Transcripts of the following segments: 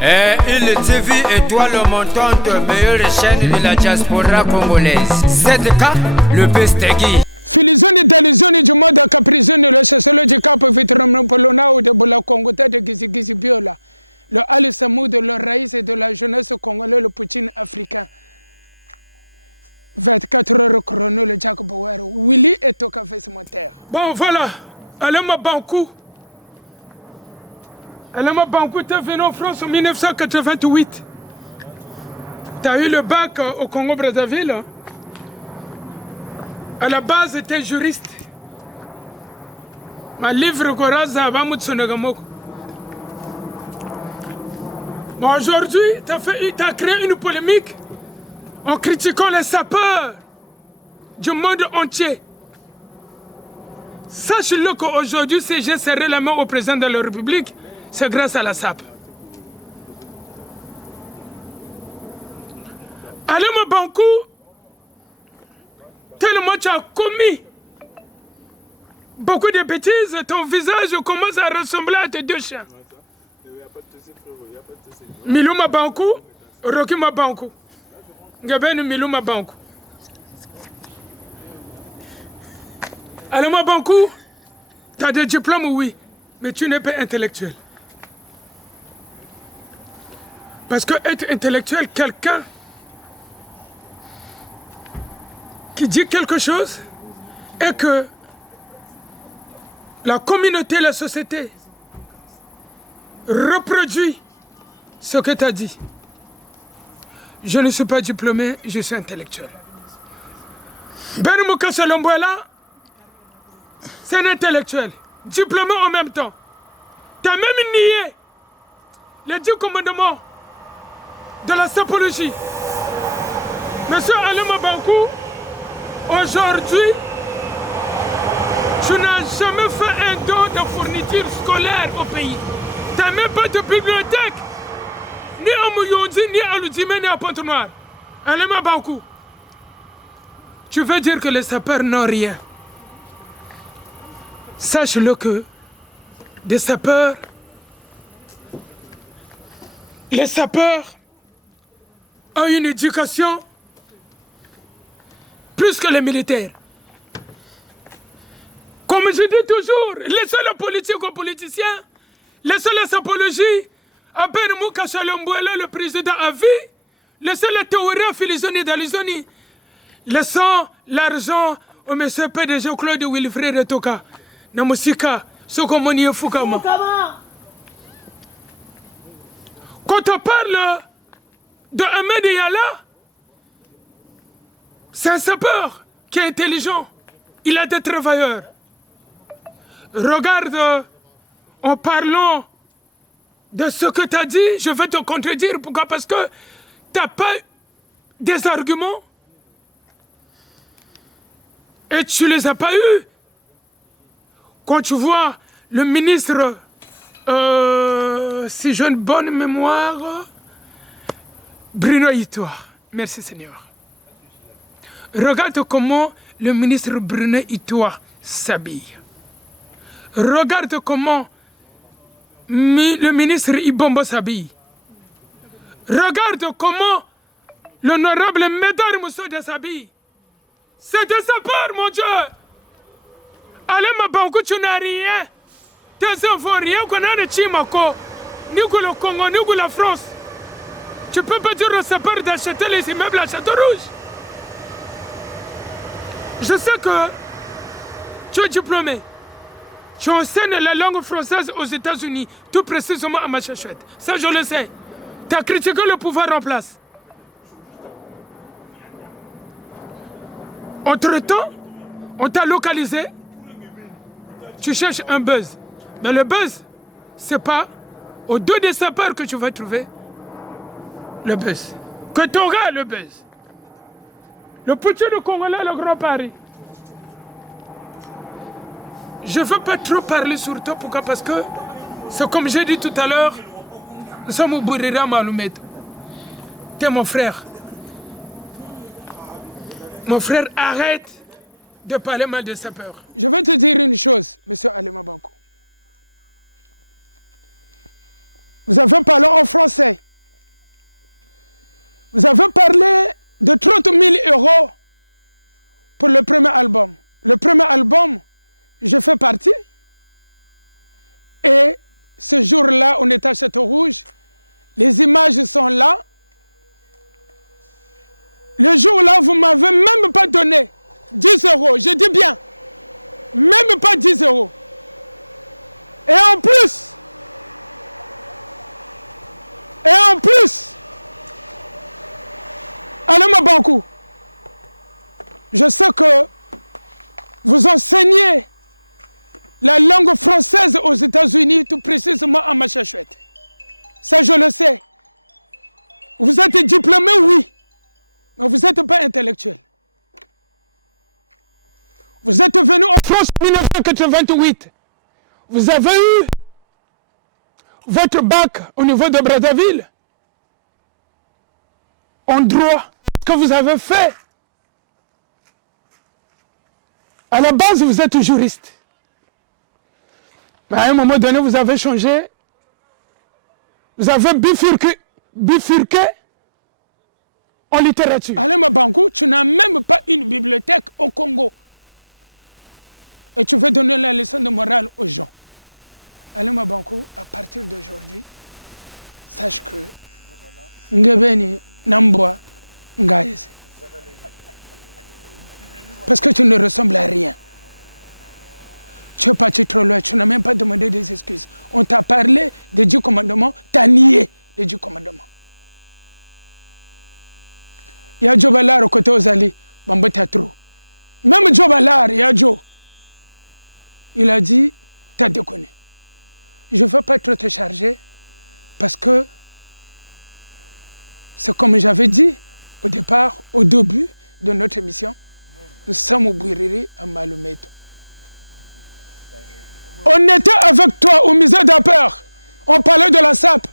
Il TV étoile montante, meilleure chaîne de la diaspora congolaise. ZK, le Bestegui. Filizoni dalizoni jumoda caprizoni le sesolo di capo vitramo polonao de bola congota de Gizi Biola. Le Ali Samoud, le raïs de la jeunesse congolaise, le Poutine africain. 24 heures chrono, le Jack Bauer. Willy et Toka Vesmoter. Bon, voilà. Alema Bankou. Alema Bankou, tu es venu en France en 1988. Tu as eu le bac au Congo-Brazzaville. À la base, tu es juriste. Ma livre Goraza Bamut Sonagamoko. Bon, aujourd'hui, tu as créé une polémique en critiquant les sapeurs du monde entier. Sache-le qu'aujourd'hui, si j'ai serré la main au président de la République, c'est grâce à la SAP. Alema Bankou, tellement tu as commis beaucoup de bêtises, ton visage commence à ressembler à tes deux chiens. Miluma Bankou, Rokima Bankou. Ngabenu Miluma Bankou. Alema Bankou, tu as des diplômes, oui, mais tu n'es pas intellectuel. Parce que être intellectuel, quelqu'un qui dit quelque chose et que la communauté, la société reproduit ce que tu as dit. Je ne suis pas diplômé, je suis intellectuel. Ben Moukasalombola, c'est un intellectuel, diplômé en même temps. Tu as même nié les 10 commandements de la sapologie. Monsieur Alema Bankou, aujourd'hui, tu n'as jamais fait un don de fourniture scolaire au pays. Tu n'as même pas de bibliothèque, ni à Mouyonzi, ni à Ludimé, ni à Pointe-Noire. Alema Bankou, tu veux dire que les sapeurs n'ont rien. Sache-le que des sapeurs, les sapeurs ont une éducation plus que les militaires. Comme je dis toujours, les seuls politiques aux politiciens, les seules sapologies, à Ben Mouka Shalomboula, le président à vie, les seuls théories Filizoni Dalizoni, laissant l'argent au monsieur PDG Claude Wilfred Toka, Namusika, Sokomoni Fukama. Quand on parle de Ahmed Yala, c'est un sapeur qui est intelligent. Il a des travailleurs. Regarde, en parlant de ce que tu as dit, je vais te contredire. Pourquoi? Parce que tu n'as pas des arguments et tu ne les as pas eus. Quand tu vois le ministre, si j'ai une bonne mémoire, Bruno Itoa. Merci Seigneur. Regarde comment le ministre Bruno Itoa s'habille. Regarde comment le ministre Ibombo s'habille. Regarde comment l'honorable Médard Moussouda s'habille. C'est des sapeurs, mon Dieu. Alema Bankou, tu n'as rien. Tes enfants, rien qu'on a de Chimako, ni que le Congo, ni que la France. Tu peux pas dire aux sapeurs d'acheter les immeubles à Château-Rouge. Je sais que tu es diplômé. Tu enseignes la langue française aux États-Unis, tout précisément à Massachusetts. Ça, je le sais. Tu as critiqué le pouvoir en place. Entre-temps, on t'a localisé. Tu cherches un buzz. Mais le buzz, c'est pas aux deux des sapeurs que tu vas trouver le buzz. Que tu auras le buzz. Le Poutine du Congolais, le Grand Paris. Je ne veux pas trop parler sur toi. Pourquoi? Parce que c'est comme j'ai dit tout à l'heure, nous sommes au Bourira Maloumet. Tu es mon frère. Mon frère, arrête de parler mal de sapeurs. Je vais te dire une chose, monsieur Alema Bankou. Vous avez parlé en français. Vous avez parlé de 30 000 € pour le premier album. Le premier album, je fais partie. Et ce jour-là, on était à Château-Rouge. Les images sont là. Le jour-là, vous ne m'avez même pas donné 10 €. Je dis bien, même pas 10 €. Et en plus, Alema Bankou, je sais que vous enseignez la langue française aux États-Unis, tout précisément à Massachusetts. Ça, je le sais. Vous êtes diplômé, oui, mais vous n'êtes pas intellectuel. Vous êtes venu en France en 1988. Vous avez eu votre bac au niveau de Brazzaville en droit que vous avez fait. À la base, vous êtes juriste. À un moment donné, vous avez changé. Vous avez bifurqué en littérature. Alema Bankou, tu n'as même pas une bibliothèque au Congo. Et tu veux donner la leçon de morale aux gens. Alema Bankou, à partir d'aujourd'hui, sache que Ngebeni Namboa Ngaïs. Parce que tu ne ressembles à rien. Tu es parti trop loin, tu n'as même pas demandé des excuses. On t'a parlé des 10 commandements, tu as nié les 10 commandements. Il y a Jobalar au côté aux alliés, Bamba trop. Même Jobalar, il y a Joe. Il a dit, t'as déconné. Je ne veux pas trop te charger parce que c'est comme j'avais dit au départ, au début de notre émission, nous sommes au Bouiriri à Malumeto. On était avec toi au musée d'Apeur. On parlait de la SAP.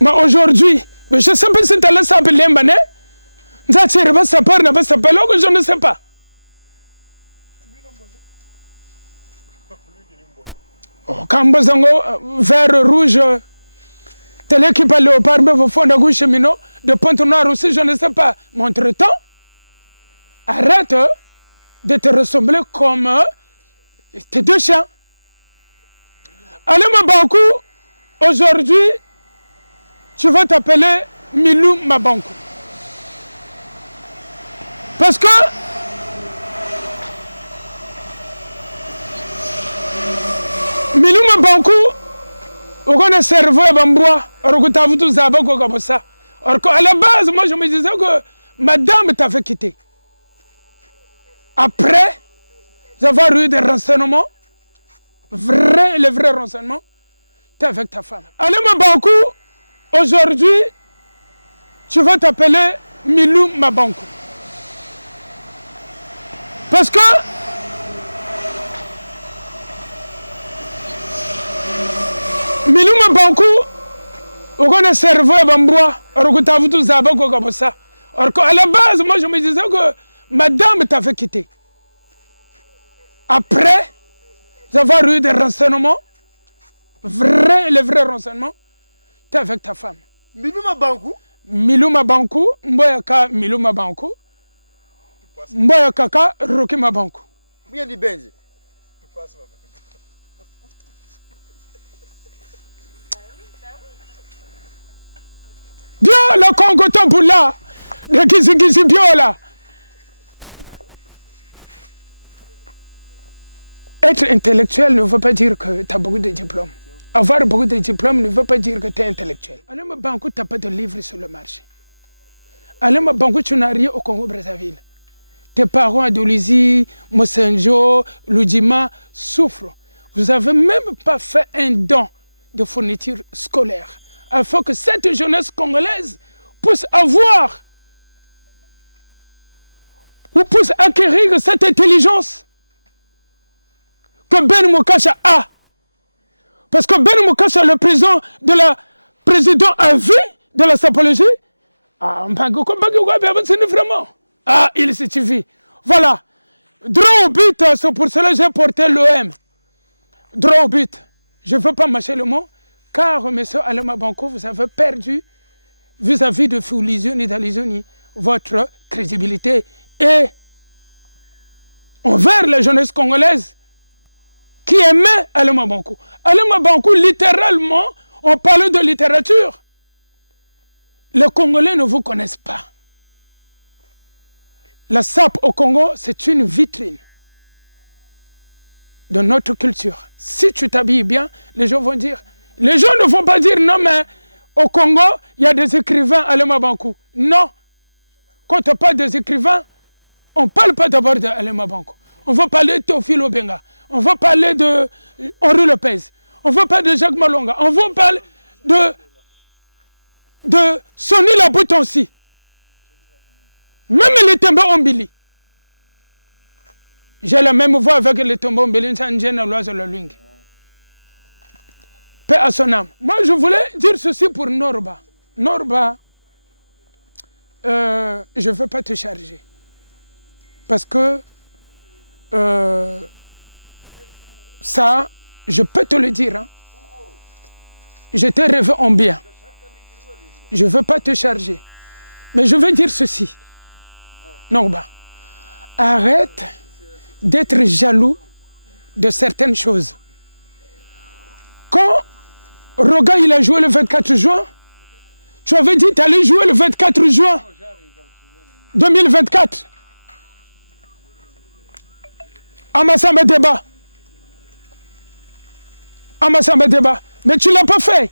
Mais aujourd'hui, je ne sais pas si tu as la SAP Lembane. Je ne sais pas. Kambozango, vert, rouge, télé qui parle au parmi vos fonds de gauche cheminot, de Pointe-Noire aussi, je ne sais pas. Mais entre-temps, arrête de te ressembler comme tes deux chiens. Alema Bankou, aujourd'hui, tu vas t'appeler Milou Mabankou. Parce que Milou Mabankou, on a cerveau à Bamboua, on a vu tout ça, comme ça. Alors qu'à la base, moi je me disais que madame t'avait quitté. Après avoir eu des renseignements, les vrais renseignements, tu es avec ta femme. Alema Bankou, aujourd'hui, tu vas t'appeler Milou Mabankou. Parce que Milou Mabankou, on a cerveau à Bamboua, on a vu tout ça, comme ça. Alors qu'à la base, moi je me disais que madame t'avait quitté. Après avoir eu des renseignements, les vrais renseignements, tu es avec ta femme. Milou Mabankou? Milou Mabankou, Mboyaka Milou Mabankou, Mboyaka Kaka Roki Mabankou. Bien dit Benzi. Bien le Congo Tamboula, le Kizikisi Biola. Être intellectuel ne veut pas dire que tu as beaucoup de diplômes. Avoir beaucoup de diplômes ne veut pas dire que tu es intellectuel. Alema Bankou, tu n'as pas de livres sur le marché. Alema Bankou, tu n'as rien au Congo-Brazzaville. Tes parents à Dolizy, Mosenjo, Ludjima souffrent. Vous n'avez même pas fait un don de fourniture scolaire afin que cette jeunesse congolaise puisse avoir ou puisse acquérir cette intelligence que Ben Moukasha a. Parce que Ben Moukasha, le président à vie de la sapologie, vraiment. Ah, il se suffit. Voilà. Droit au but, c'est pour cela que j'ai porté l'OM. Droit au but. je ne veux pas mâcher le mot, car, M. Alema Banko, vous avez perdu, vis-à-vis de Fulisioni Dalizoni, votre crédibilité et envers la jeunesse congolaise qui aimait Alema Banko. Alema Banko, littéralement, on parle de littérature. Les Congolais ne vous connaissent pas. La SAP au Congo, c'est une vitrine de notre culture. Si tu t'habilles bien, les gens vont dire... Les gens ne vont pas dire non, mais au Congo, il y a des écrivains Alema Banko. Non. Quand on parle des écrivains, on ne parle pas d'abord d'Alema Banko. On va parler de Théophile Obenga. On va parler de Henri Lopez. On va parler de Jacques Malonga. On va parler de Sonny Laboutonsi. Même les Temba Ombili. J'ai la même voix avec les Temba Ombili. Paix à son âme. Moi, je voulais dire ceci pour Norba. Norba, je ne veux pas te charger. Parce que ça, je peux te le dire. Hein. Je t'ai rêvé en bien. Je ne veux pas te charger. Mais je veux dire ceci. Norba, arrête d'être jaloux de certaines choses. Quand Roga il a joué le 24 juin, tu avais dit que tu allais jouer le 24 juin 2024. Amassamba débat. Amassamba débat. Mais tu ne l'as pas fait.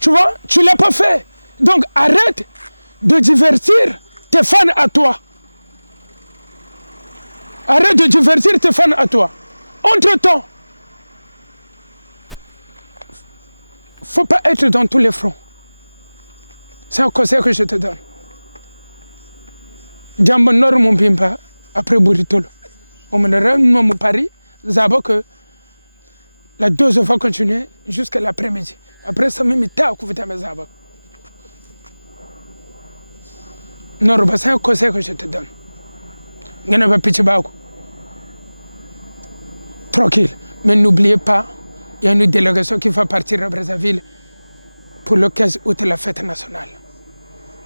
Tu vois, tu ne l'as pas fait. Donc arrête de divertir tes fans à toi. Arrête de divertir tes fans à toi. Entre-temps, il ne faut pas être dans tous les fronts. C'est un conseil que je te donne. Djambo Nord mon pimpa après Bouritolo. On me rend mon pari, Zabo que la dose va continuer jusqu'à l'après-midi. Après ça, même il à couvrir mes Zabo. Nord, c'est un conseil que je te donne. Il n'y a pas de bago. Tranquille. Mais n'oubliez pas, il y a une délégation qui va partir à Brazzaville pour le 15 août, la fête nationale.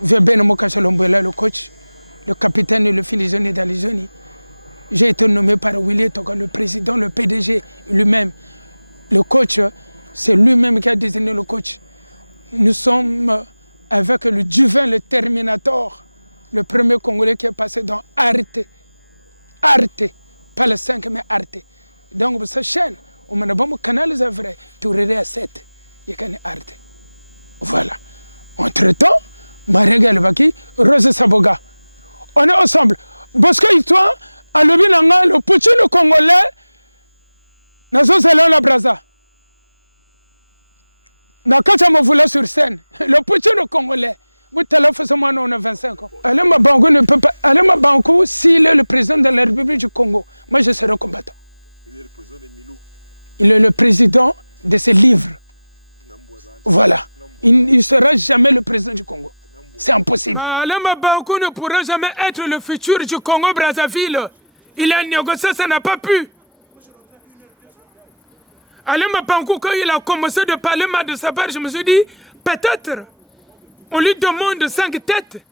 Vebene Mokachalombola, le coach, le capitaine et le Fulisioni Dalizoni. J'ai été nommé par Willy Toka, le président, le PDG lui-même. Le coach, c'est lui-même qui a désigné le coach. Nous sommes avec le Duvin, le Terminator, le premier Congolais qui est passé dans Arte. Arte, pas le 5, mais Arte. Donc, cette chaîne, on a un canal vrai, tout à 7. Il y a Arte. Voilà. Entre-temps, Maréga Levaki, Rose Saboga. On est ensemble. Parce que toi, à l'Obinanga, le Poutine congolais, nous sommes la Braza. Dans le voulait sur scène, le Poutine congolais, vous on a 25 ans. Alema Banko ne peut pas. Alema Banko, s'il est le président de la République du Congo, moi je serai combattant. Il est le président de ses livres. Voilà. Il ne sera jamais le président du Congo. C'est impossible. Alema Banko ne pourra jamais être le futur du Congo-Brazzaville. Il a négocié, ça n'a pas pu. Alema Banko, quand il a commencé de parler mal de sa part, je me suis dit, peut-être, on lui demande 5 têtes.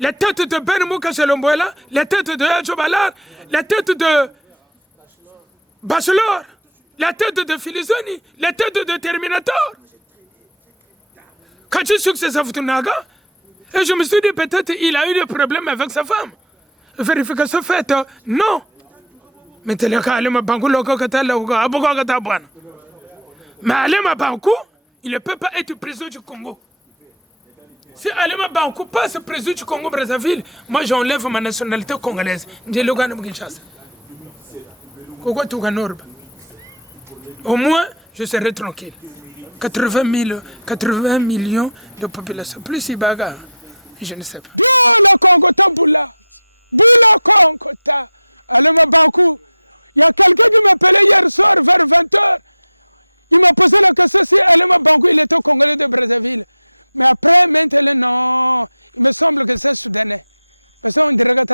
La tête de Ben Moukachalombola, la tête de Adjobalar, la tête de Bachelor, la tête de Fulisioni, la tête de Terminator. Quand je suis succès à Futunaga, et je me suis dit peut-être il a eu des problèmes avec sa femme. Vérification faite, non. Mais Alema Banko, mais Alema Banko, il ne peut pas être président du Congo. Si Alema Banko passe président du Congo-Brazzaville, moi j'enlève ma nationalité congolaise. Au moins, je serai tranquille. 80 millions de population. Plus il bagarre, je ne sais pas. Boula Kongota Boula. Boula Kongota. Alema Banko. Il y a quelqu'un qui m'appelait hier soir vers 20h. Il m'a posé la question si Alema Banko il était au Congolais de Brazzaville. Mais après, maintenant, non. Il me semble que c'est soudanais. Parce qu'on dirait que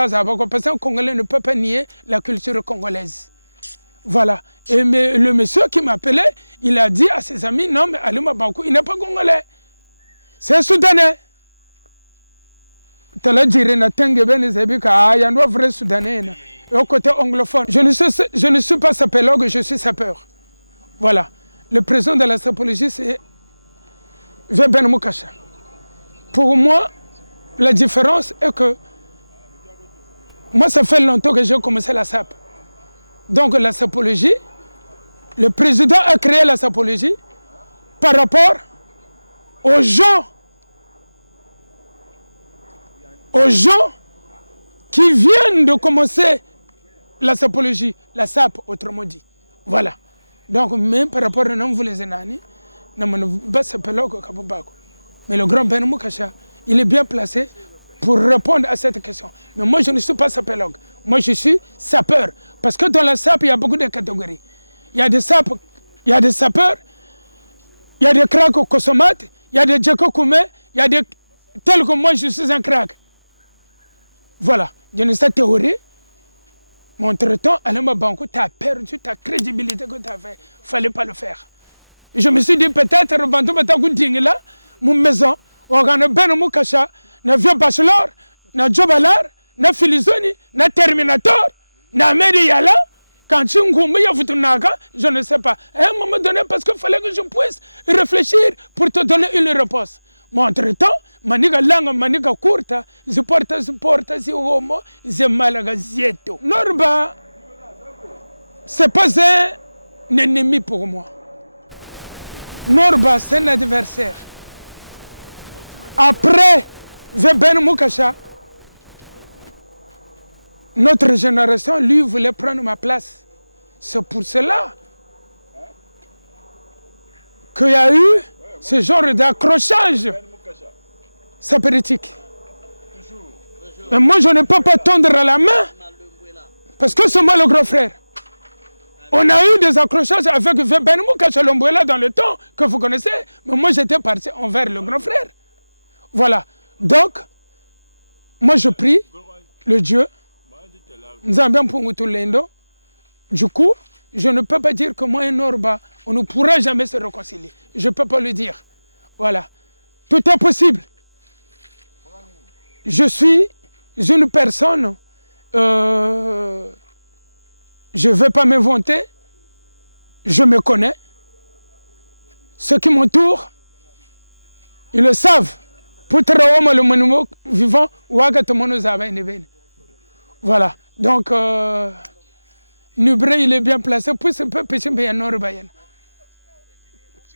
parce qu'un Congolais ne peut pas nier la culture congolaise. Voilà. Et mais, le monsieur qui m'appelait, il a dit à ses amis, non, mais Aliouma Bankou, il n'est pas congolais. C'est un Soudanais. Tu l'as dit, il y a un vrai Soudanais. Au côté anglophone. Je ne suis pas sapologue, je suis sapeur. Voilà. Le président de la sapologie, c'est Ben Moukasha. Pour moi, la différence est que moi, ça fait longtemps que j'ai commencé la SAP. Donc la sapologie, le président a créé la sapologie par rapport aux gens qui viennent de commencer la sapologie, la SAP autrement dit. Voilà. Donc même par rapport à nous, vous les enani, mais le grand Ben Moukasha, il est bien placé pour répondre à cette question. Mais moi, je ne suis pas sapologue. Moi, je suis sapeur. Parce que dans la SAP, il y a beaucoup de catégories. Il y a des sapeurs, il y a des cracks au Kosomate, il y a des Djeko Koumé, il y a des... Tel que moi, je suis un crack. Voilà. Je ne sais pas théorie. Mais entre-temps, Aliouma Bankou, tu as perdu ta crédibilité que tu avais. Il ne fallait pas le faire. Je me suis dit, peut-être, là, mon maison, on a Ben Moukasha, na vieux bachelor, na jobalar, na filizoni, na terminator, na médiala, quand tu je ne sais pas. À un moment donné, parce qu'il fallait que je puisse réfléchir pour te donner une réponse. Mais entre-temps, maniga langue, maniga courta, je porte, si homo, je malaga zieto. Norba, c'est pas un ennemi pour moi. Norba, c'est un adversaire. Après Ben Moukasha, notre génération, lui, voulait prendre ma place. C'est pour cela qu'il y a eu ce genre d'accrochage sapéritique. Mais moi, je ne peux pas tendre à la main parce que c'est moi le grand frère. On a eu des accrochages avec Ben Moukasha Lomboula dans le temps que vous connaissez, mais moi, j'étais parti envers le grand frère. Voilà. Donc, moi, je prie le Dieu. Du coup, je ne peux pas dire que moi et Norba, on ne pourra jamais se réconcilier. Je ne peux pas le dire. Voilà. Tout est possible. Je suis une personne, je ne vais pas m'inventer, je me connais. Ceux qui m'entourent, ils le savent. Le monument vivant, voilà. Donc, Nubré, il est bien placé. Puis c'est un peu petit peu Norba.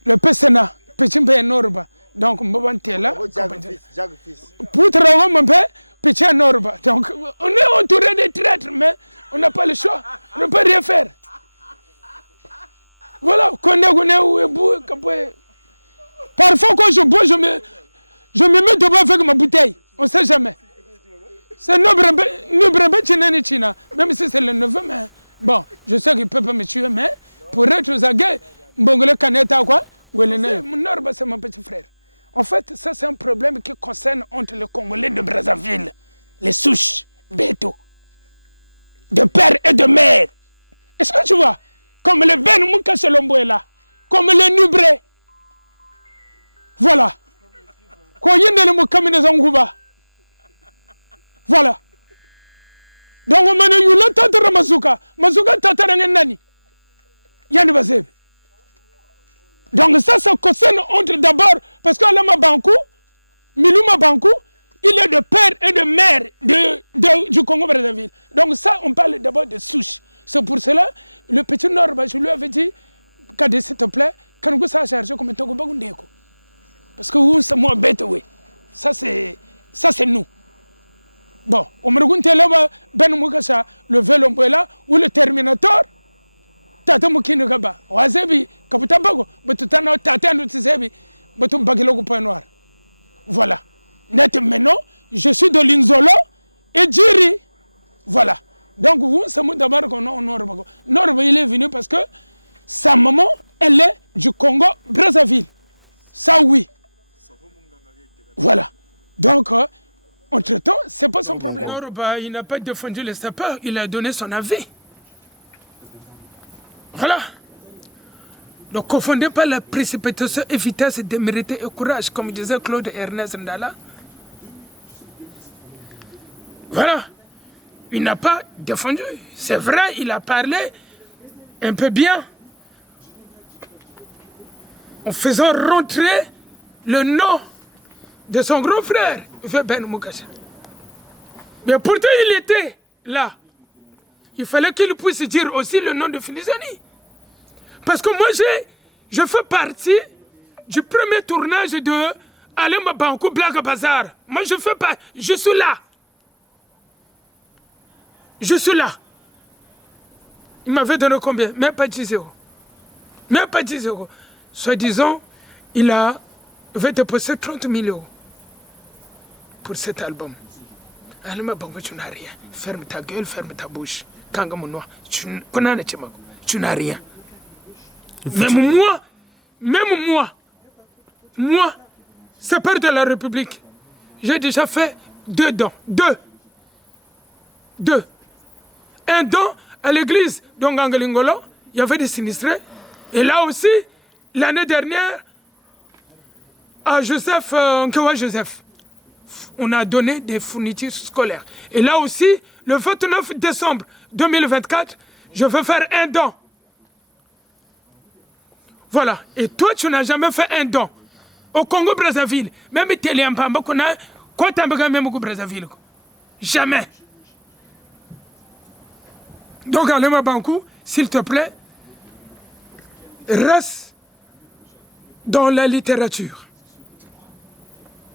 Le PSNA, petit peu Norba. Donc, on là. Pour travailler un peu, petit Norba. Donc, on est entouré de traîtres, mais on n'a pas le choix. On ne peut rien faire. Voilà. Parfois, quand je bois, je me mets devant avec ma bouteille. On ne sait jamais. C'est Nubrebe China, même si c'est le neveu, mais bon, je sais qu'il ne peut pas me tuer, mais pour être zagué, Mbongole Kaneta quoi, mon Norba, c'est mon petit frère. En fait, ça c'est un problème qui concerne entre les Congolais de Brazzaville, les souches, Beto, de père et de mère. Est-ce que tu vois, comme le Ben Moukasha Lomboula, comme le Nubré, voilà. Voilà. Donc, on a eu le temps de Mazuka. Mazuka Tatarangan Nani. Yann Bazeb. Donc, ça concerne entre d'abord, parce qu'Alama Bankou, Miluma Bankou, il est de père et de mère du Congo-Brazzaville. Donc, ça, on parle d'abord de souche. C'est pour cela, le petit Norba, je lui avais dit, Kade, s'il te plaît, quand vous savez charger comme Togo Bagundeko. Parce que vous, c'est moi bête, oui. Ça, c'est nous. Bon, on me regarde là, Ben Moukasha, le Velombola ou le Terminator, Tata Moukine Gaba, Wazebi, Kaputabago, Batutano, Tata Nutisebi, Batum Bagilogo Point Noir. Voilà. Net maintenant, je suis de l'Inzolo et Djiri. Voilà. Donc, vous, c'est moi d'abord qu'on a en Norba. Norba, il est venu parce que sa maman, elle est du Congo, Brazzaville. Ça, oui. Voilà. Donc, entre-temps, ce n'est pas son problème. Norba, il n'a pas défendu les sapeurs, il a donné son avis. Voilà. Ne confondez pas la précipitation et vitesse, démérité et courage, comme disait Claude Ernest Ndala. Voilà. Il n'a pas défendu. C'est vrai, il a parlé un peu bien, en faisant rentrer le nom de son grand frère, Ben Moukassa. Mais pourtant, il était là. Il fallait qu'il puisse dire aussi le nom de Filizani. Parce que moi, je fais partie du premier tournage de Alain Bankou Black Bazar. Moi, je suis là. Je suis là. Il m'avait donné combien? Même pas 10 euros. Même pas 10 euros. Soi-disant, il avait déposé 30 000 euros pour cet album. Alain Bankou, tu n'as rien. Ferme ta gueule, ferme ta bouche. Tu n'as rien. Même moi, c'est père de la République. J'ai déjà fait 2 dons. Deux. Un don à l'église d'Ongangalingolo, il y avait des sinistrés. Et là aussi, l'année dernière, à Nkewa Joseph, on a donné des fournitures scolaires. Et là aussi, le 29 décembre 2024, je veux faire un don. Voilà. Et toi, tu n'as jamais fait un don. Au Congo-Brazzaville, même Télé Mpamba, quoi t'as même au Brazzaville? Jamais. Donc, Alain Bankou, s'il te plaît, reste dans la littérature.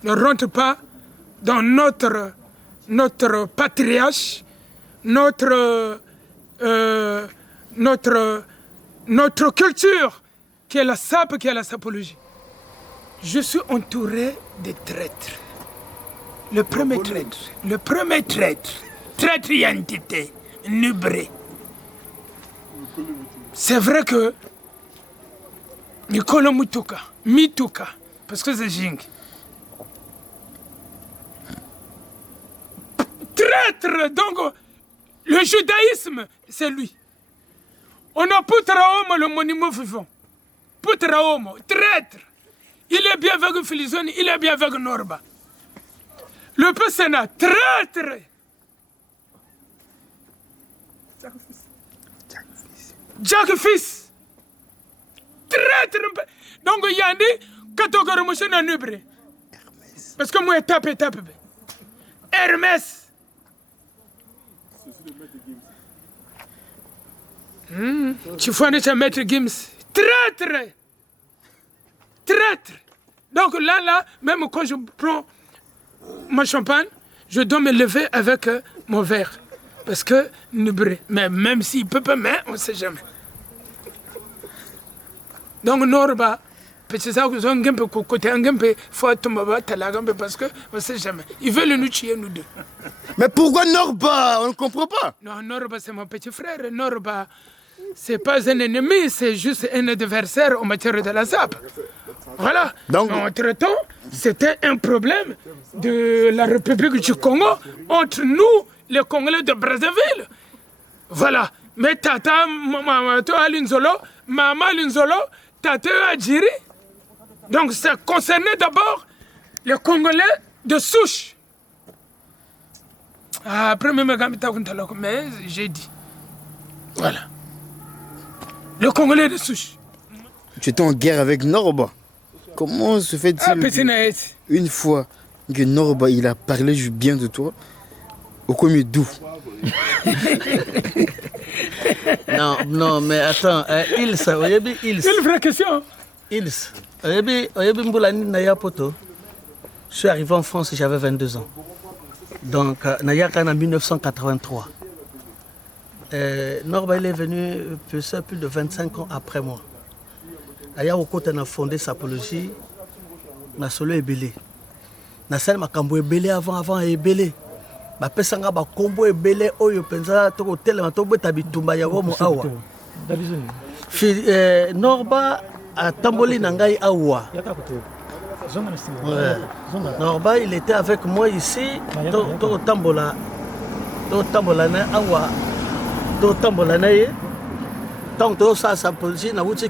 Ne rentre pas dans notre patriarche, notre culture, qui est la sape, qui est la sapologie. Je suis entouré de traîtres. Le premier traître, identité, Nubré. C'est vrai que Nicolas Mituka, parce que c'est Jing. Traître, donc le judaïsme, c'est lui. On a Poutrahomo, le monument vivant. Poutrahomo, traître. Il est bien avec Filizoni, il est bien avec Norba. Le Sénat, traître. Jack Fils. Traître. Donc il y a des catégories de Nubré. Parce que moi, je tape. Hermès. Tu vois, c'est Maître Gims. Traître. Donc là, même quand je prends mon champagne, je dois me lever avec mon verre. Parce que, mais même s'il peut pas, mais on ne sait jamais. Donc, Norba, parce que on ne sait jamais. Ils veulent nous tuer, nous deux. Mais pourquoi Norba? On ne comprend pas. Non, Norba, c'est mon petit frère. Norba, c'est pas un ennemi, c'est juste un adversaire en matière de la ZAP. Voilà. Donc, entre-temps, c'était un problème de la République du Congo entre nous, les Congolais de Brazzaville. Voilà. Mais Tata, Maman Linzolo, Tata Adjiri. Donc, ça concernait d'abord les Congolais de souche. Après, mais j'ai dit. Voilà. Le Congolais de souche. Tu étais en guerre avec Norba. Comment se fait-il une fois que Norba il a parlé du bien de toi au commis d'où? Non, mais attends, Ils, une vraie question. Je suis arrivé en France, j'avais 22 ans. Donc, en 1983. Norba il est venu plus de 25 ans après moi. Aya Okota a fondé Sapologie, na solo ebele. Na sala makambo ebele avant ebele. Ba pesanga ba kombo ebele oyo penza to hotel ma to beta bitumba ya womo awa. Norba a tamboli na ngai awa. Norba il était avec moi ici to tambola na awa. To tambola na ye. tant que ça sapologie na wuti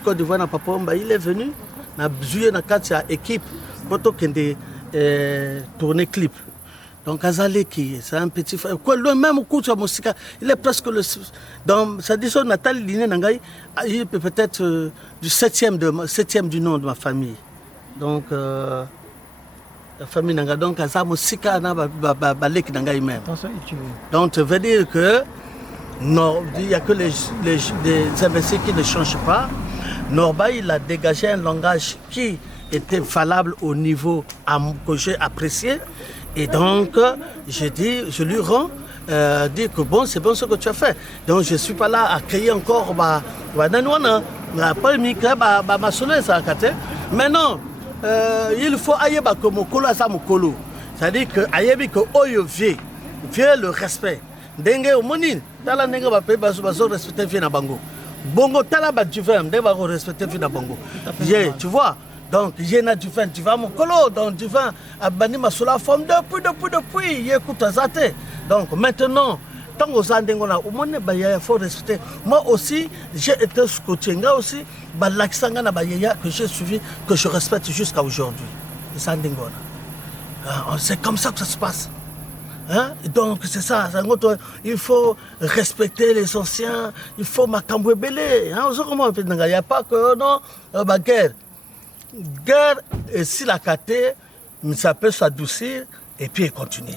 Côte d'Ivoire na Papomba, il est venu na joué na quatre équipe pour qu'il tourner clip. Donc Azalé qui c'est un petit frère même au coup de musique il est presque le dans ça dit son natal liné nangai il est peut-être du septième du nom de ma famille. Donc la famille nanga donc Azam musique na balek nangai même. Donc ça veut dire que non, il n'y a que les imbéciles qui ne changent pas. Norba il a dégagé un langage qui était valable au niveau que j'ai apprécié. Et donc, je lui rends, dire que bon, c'est bon ce que tu as fait. Donc, je ne suis pas là à créer encore ma polémique, ma soleil, ça a. Mais non, il faut ailleurs comme Mokolo à Mokolo. C'est-à-dire que ailleurs que Oyo vieux le respect. Dengue au Monine, Tala Nenga va payer respecter Fina Bango. Bongo Tala va du vin, va respecter Fina Bango. Tu vois. Donc, il y a du vin, tu vas mon colo, donc du vin, à Banima sur la forme depuis, il écoute à Zate. Donc, maintenant, tant que Zandengona, au moins, il faut respecter. Moi aussi, j'ai été scotché, aussi, l'accent que j'ai suivi, que je respecte jusqu'à aujourd'hui. Zandengona. C'est comme ça que ça se passe. Hein? Donc, c'est ça. Il faut respecter les anciens, il faut m'acambouer belé. Il n'y a pas que, non, guerre. Guerre, et si la caté, ça peut s'adoucir et puis continuer.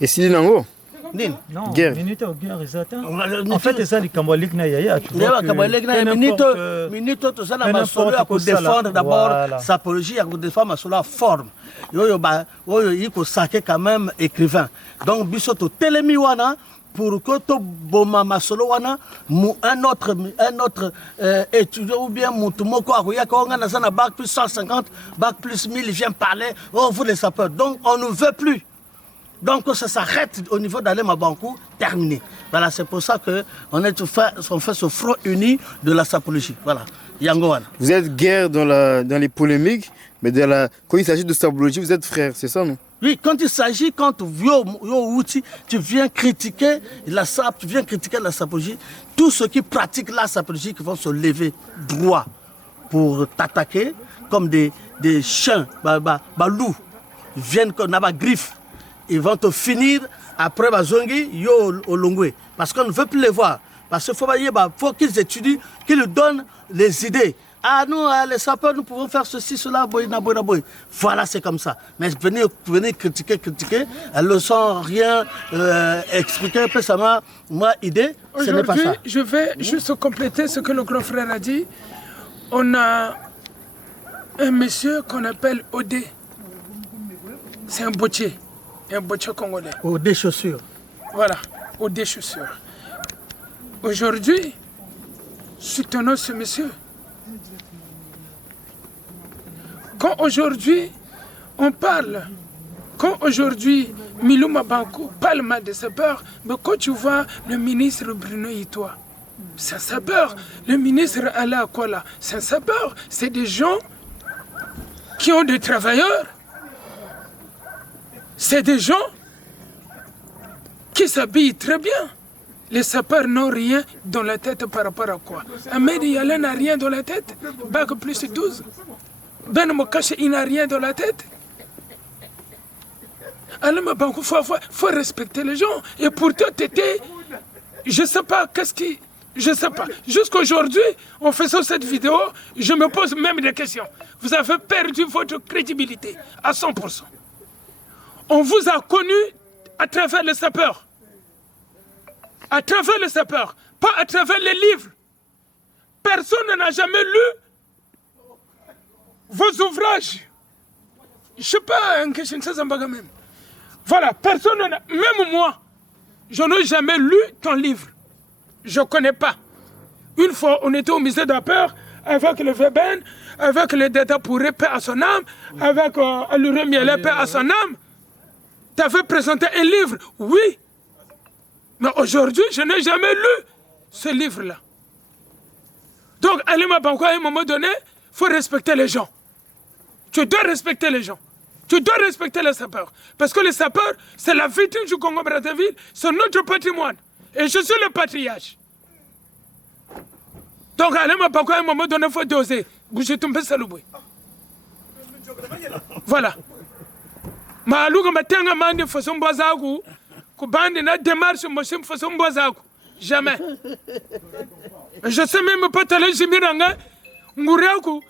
Et si il Nango guerre. En fait, c'est ça les Camboliques. Minito, tout ça, pour défendre d'abord sa apologie, pour défendre la forme. Il faut saquer quand même écrivain. Donc, Bissoto, Telemiwana. Pour que tu boma masolo wana un autre étudiant ou bien mutumoko akoya konga na bac plus 150 bac plus 1000 il vient parler vous les sapeurs donc on ne veut plus donc ça s'arrête au niveau d'Alema Bankou terminé voilà c'est pour ça que on fait ce front uni de la sapologie voilà Yangoan. Vous êtes guerre dans les polémiques mais quand il s'agit de sapologie vous êtes frères c'est ça non? Oui, quand il s'agit, quand tu viens critiquer la SAP, tu viens critiquer la sapologie, tous ceux qui pratiquent la sapologie qui vont se lever droit pour t'attaquer comme des chiens, loups, ils viennent comme des griffes, ils vont te finir après Bazongi, yo Olongwe. Parce qu'on ne veut plus les voir. Parce qu'il faut qu'ils étudient, qu'ils donnent les idées. Ah nous, les sapeurs, nous pouvons faire ceci, cela, boy. Voilà, c'est comme ça. Mais venez critiquer, elles sans rien expliquer, un peu ça m'a idée. Aujourd'hui, je vais juste compléter ce que le grand frère a dit. On a un monsieur qu'on appelle Odé. C'est un bottier congolais. Odé chaussures. Voilà, Odé chaussures. Aujourd'hui, soutenons ce monsieur. Quand aujourd'hui, on parle, quand aujourd'hui, Miluma Bankou parle mal de sa peur, mais quand tu vois le ministre Bruno Itoa, c'est sa peur. Le ministre Ala Akola, c'est sa peur. C'est des gens qui ont des travailleurs. C'est des gens qui s'habillent très bien. Les sapeurs n'ont rien dans la tête par rapport à quoi? Ahmed Yalé n'a rien dans la tête. Bac plus 12. Ben Mokache, il n'a rien dans la tête. Alors, il faut respecter les gens. Et pourtant, t'étais... Je ne sais pas, je ne sais pas. Jusqu'aujourd'hui, en faisant cette vidéo, je me pose même des questions. Vous avez perdu votre crédibilité à 100%. On vous a connu à travers le sapeur. À travers le sapeur, pas à travers les livres. Personne n'a jamais lu vos ouvrages. Je ne sais pas, un question même. Voilà, personne n'a... Même moi, je n'ai jamais lu ton livre. Je ne connais pas. Une fois, on était au musée d'Apeur avec le Veben, avec le Dada Pouré, paix à son âme, avec Aluré Miele, paix à son âme. Tu avais présenté un livre, oui. Mais aujourd'hui, je n'ai jamais lu ce livre-là. Donc, Alima Banko, à un moment donné, il faut respecter les gens. Tu dois respecter les gens. Tu dois respecter les sapeurs. Parce que les sapeurs, c'est la vitrine du Congo-Brazzaville, c'est notre patrimoine. Et je suis le patriarche. Donc, allez, à un moment donné, il faut doser. Bouger ton peu, salouboui. Voilà. Ma louga matanga mandi façon bozaku, ku bandi na démarche mosim façon bozaku. Jamais. Je sais même pas tellement jimiranga, nguraku.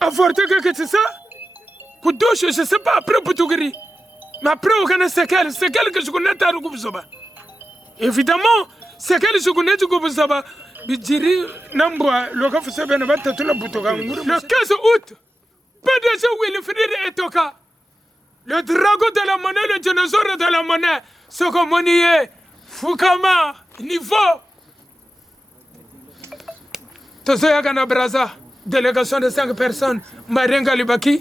Avorter que c'est ça? Ku douche, je sais pas, après Poutugiri. Mais après, on connaît c'est quel que je connais ta rukubuzoba. Évidemment, c'est quel je connais du kubuzoba. Bidjiri, Namboa, le coffre se bien abattu tout le boutoga. Le 15 août, PDG Wilfried Etoka. Le dragon de la monnaie, le dinosaure de la monnaie, Sokomonié, Fukama, Niveau. Tosoyagana Braza, délégation de 5 personnes, Marenga Libaki.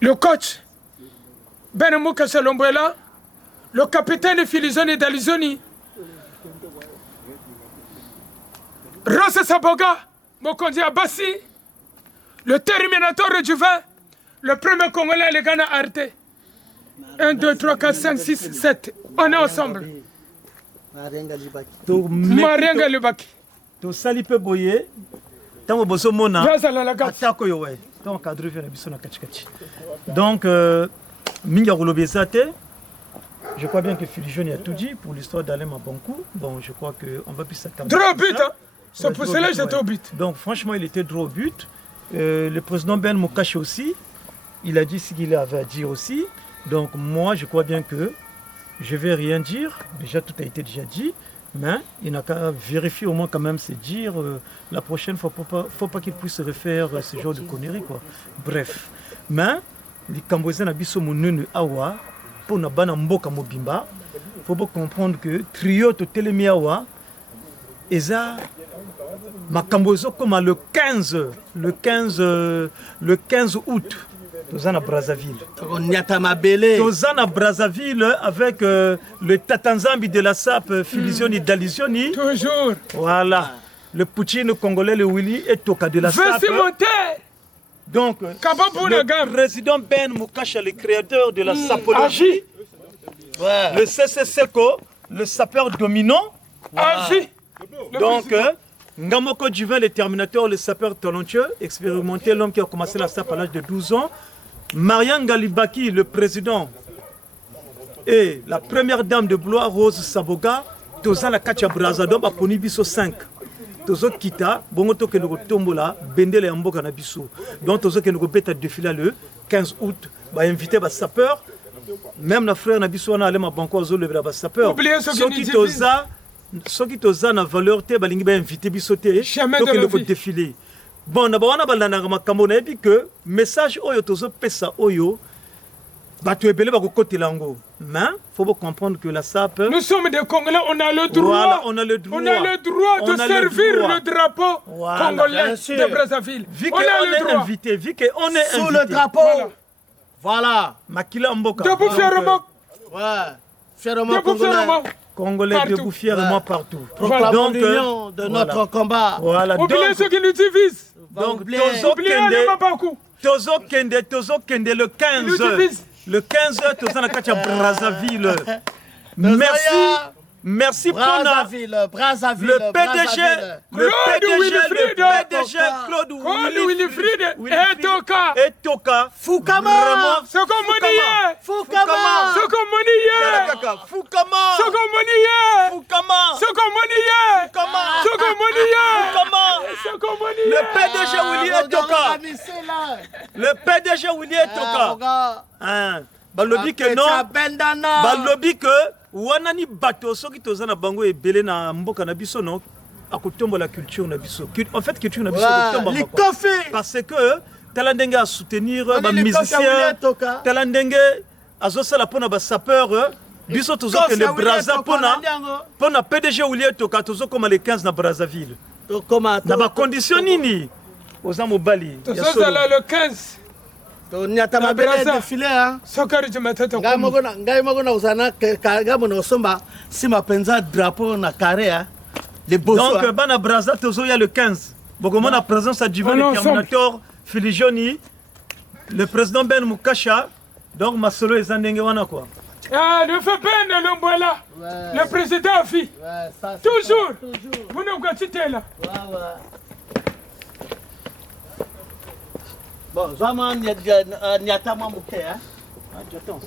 Le coach, Benemouka Salomboela, le capitaine Filizoni Dalizoni, Rosa Saboga, Mokondi Abassi, le terminateur du vin, le premier Congolais, les Ghana Arte. 1, 2, 3, 4, 5, 6, 7. On est ensemble. Marenga Libaki. To sali pe boye. Tango boso mona. Atako yo ouais. Donc cadre vient biso na kachikachi. Donc minga rolobezate. Je crois bien que Filijoni a tout dit pour l'histoire d'Alain Mabankou. Bon, je crois qu'on va plus s'attendre. Droit au but, hein? C'est pour cela que j'étais au but. Donc franchement, il était droit au but. Le président Ben Mokache aussi, il a dit ce qu'il avait à dire aussi. Donc moi, je crois bien que je ne vais rien dire. Déjà, tout a été déjà dit. Mais il n'a qu'à vérifier au moins quand même, c'est dire la prochaine fois, faut pas qu'il puisse refaire ce genre de conneries, quoi. Bref. Mais, les Cambodgiens n'habitent mon awa pour ne pas mboka mobimba. Faut pas comprendre que trio to telemi awa eza ma Cambodgie comme le 15 août. Tozana Brazzaville. Tozana Brazzaville avec le Tatanzambi de la SAP, Filizoni Dalizoni. Toujours. Voilà. Le Poutine congolais, le Willy et Toka de la SAP. Donc, le président Ben Mokacha, le créateur de la sapologie. Ouais. Le CCCCO, le sapeur dominant. Donc, Ngamoko Duvin, le terminateur, le sapeur talentueux, expérimenté, l'homme qui a commencé la SAP à l'âge de 12 ans. Marianne Galibaki, le président, et la première dame de Blois, Rose Saboga, Tozan la Kacha Brazado, Bakoni Biso 5. Tozo Kita, Bongoto que nous tombola, Bendele Amboka Nabiso. Donc Tozo que nous bêta défilé le 15 août, va inviter les sapeurs, même la frère Nabiso, on a allé à Banco Zolo, les sapeurs. Oubliez ce qui nous divise. Ceux qui Tozan a valeur, Balingi va inviter Bisoté, jamais de la vie. Défilé. Bon, d'abord, on a dit que le message Oyo Tozo Pesa Oyo, tu es belé par côté lango. Mais il faut comprendre que la SAP. Nous sommes des Congolais, on a le droit. Voilà, on a le droit de servir le drapeau congolais de Brazzaville. On a le droit. Invité, vu qu'on est sous le drapeau. Voilà. Makila Mboka. Debout fièrement. Ouais. Fièrement. Debout fièrement. Congolais debout fièrement partout. Proclamons l'union de notre combat. Voilà. Oubliez ce qui nous divise. Donc, oubliez les Mabakou. Tozo Kende le 15. Le 15, Tozo la Kacha Brazzaville. Merci pour Brazzaville. Le PDG Claude Wilfried Etoka Fukama Sokomoniye le PDG Willy Etoka. Le PDG Willy Etoka. Balobi que non. Balobi que wanani bato soki tozana bango ebele na mboka na biso non akotomba la culture na biso. En fait culture na biso parce que talandenge à soutenir ba musiciens talandenge azosala pona ba sapeur biso tozo que le Brazza pona PDG Willy Etoka tozo comme les 15 na Brazzaville. Comment na ba condition nini oza mobali tozo sala le 15 Nyatama bele défilé hein. Sokari jumatata ngai mogona uzana kagamo na osomba si mapenza drapeau na carré hein. Les beaux. Donc bana Brazza tozo ya le 15. Bogomona présence à Djibo le terminateur Filijoni Le président Ben Moukasha, donc ma solo est Zandengwana quoi. Ah, le fait Ben Lombola, le président a fait. Toujours. Vous ne pouvez pas là. Bon, vraiment, il y a tellement de temps.